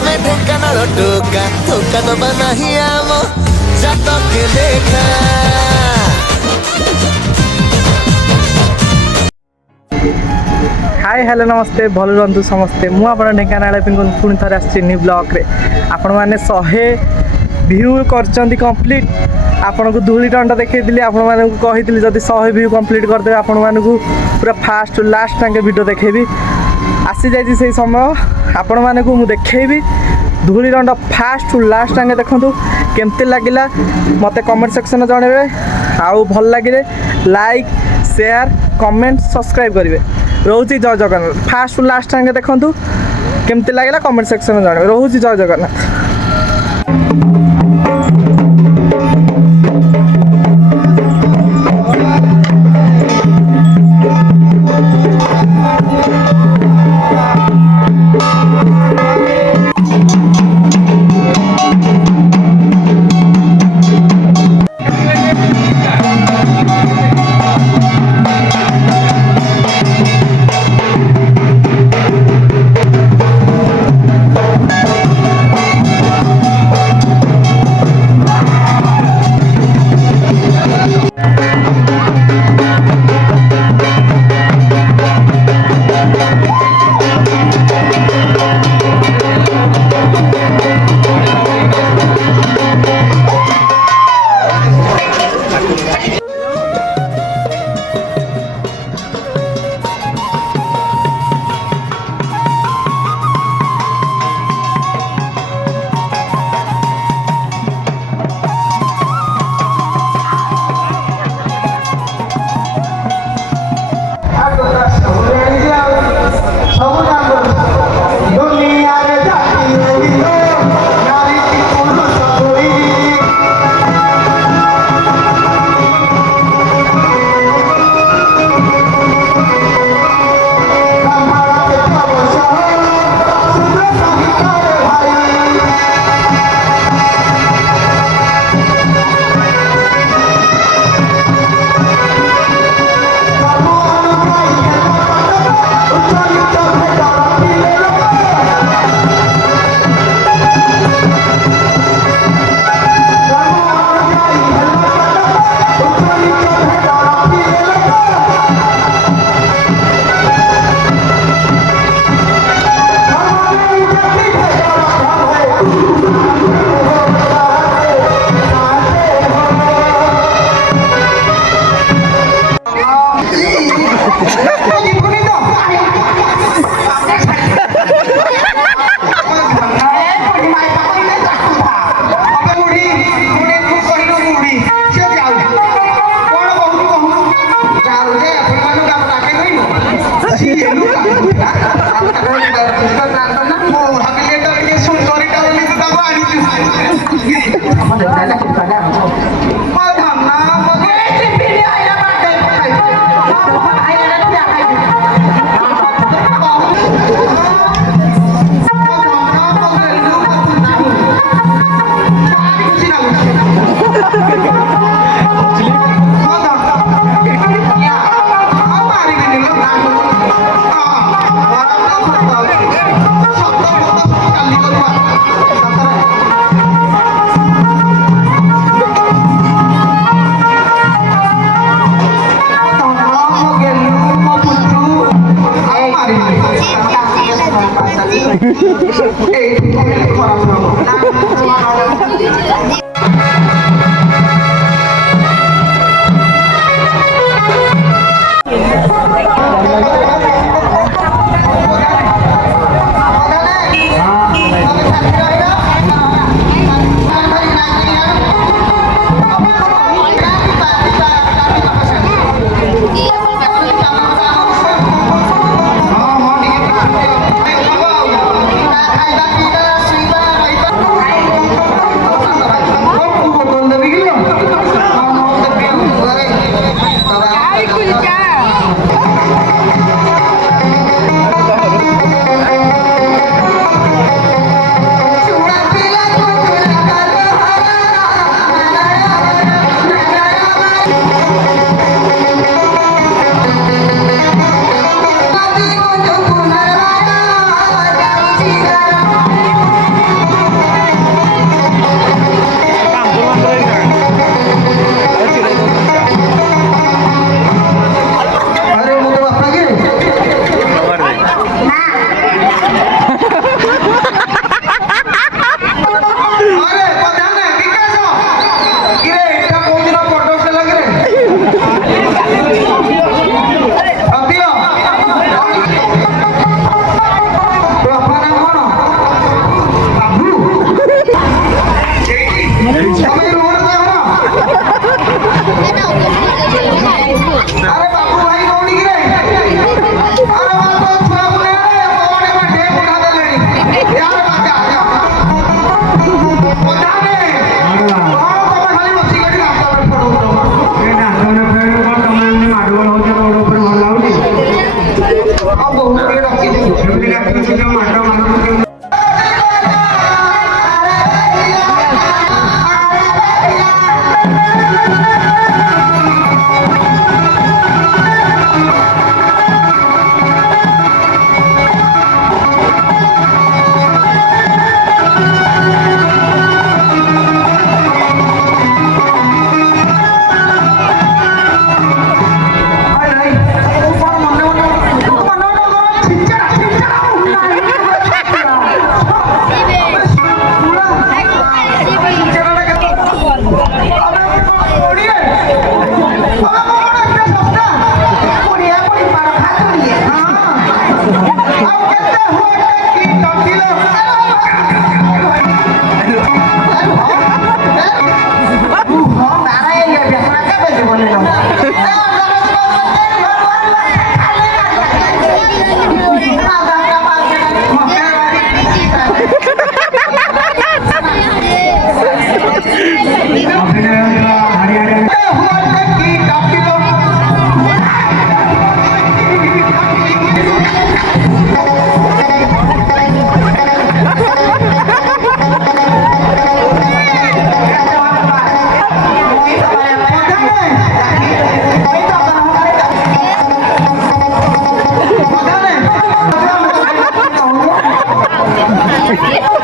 आमे ढेंकानाल टोका धोका दबा नहीं आम जातक लेखा। हाय हेलो नमस्ते भल रुहतु समस्ते मुझे आप ढेंकानाल पुणी थे आसी न्यू ब्लॉग रे आपण मैंने 100 व्यू कर कंप्लीट आपन को धूली दंड देखी आपण मानक कही जदि 100 व्यू कंप्लीट करदे आपण मानक पूरा फास्ट लास्ट टाइम वीडियो देखेबी आसी जाइए से समय आपण मानक मु देखेबी धूली दंड फास्ट लास्ट टाइम देखूँ केमती लगिला मते कमेंट सेक्शन जनइबे आउ भल लगे लाइक शेयर कमेंट सब्सक्राइब करेंगे रोची जय जगन्नाथ फास्ट लास्ट टाइम देखूँ केमती लगे कमेंट सेक्शन जनइबे रोची जय जगन्नाथ। Thank you.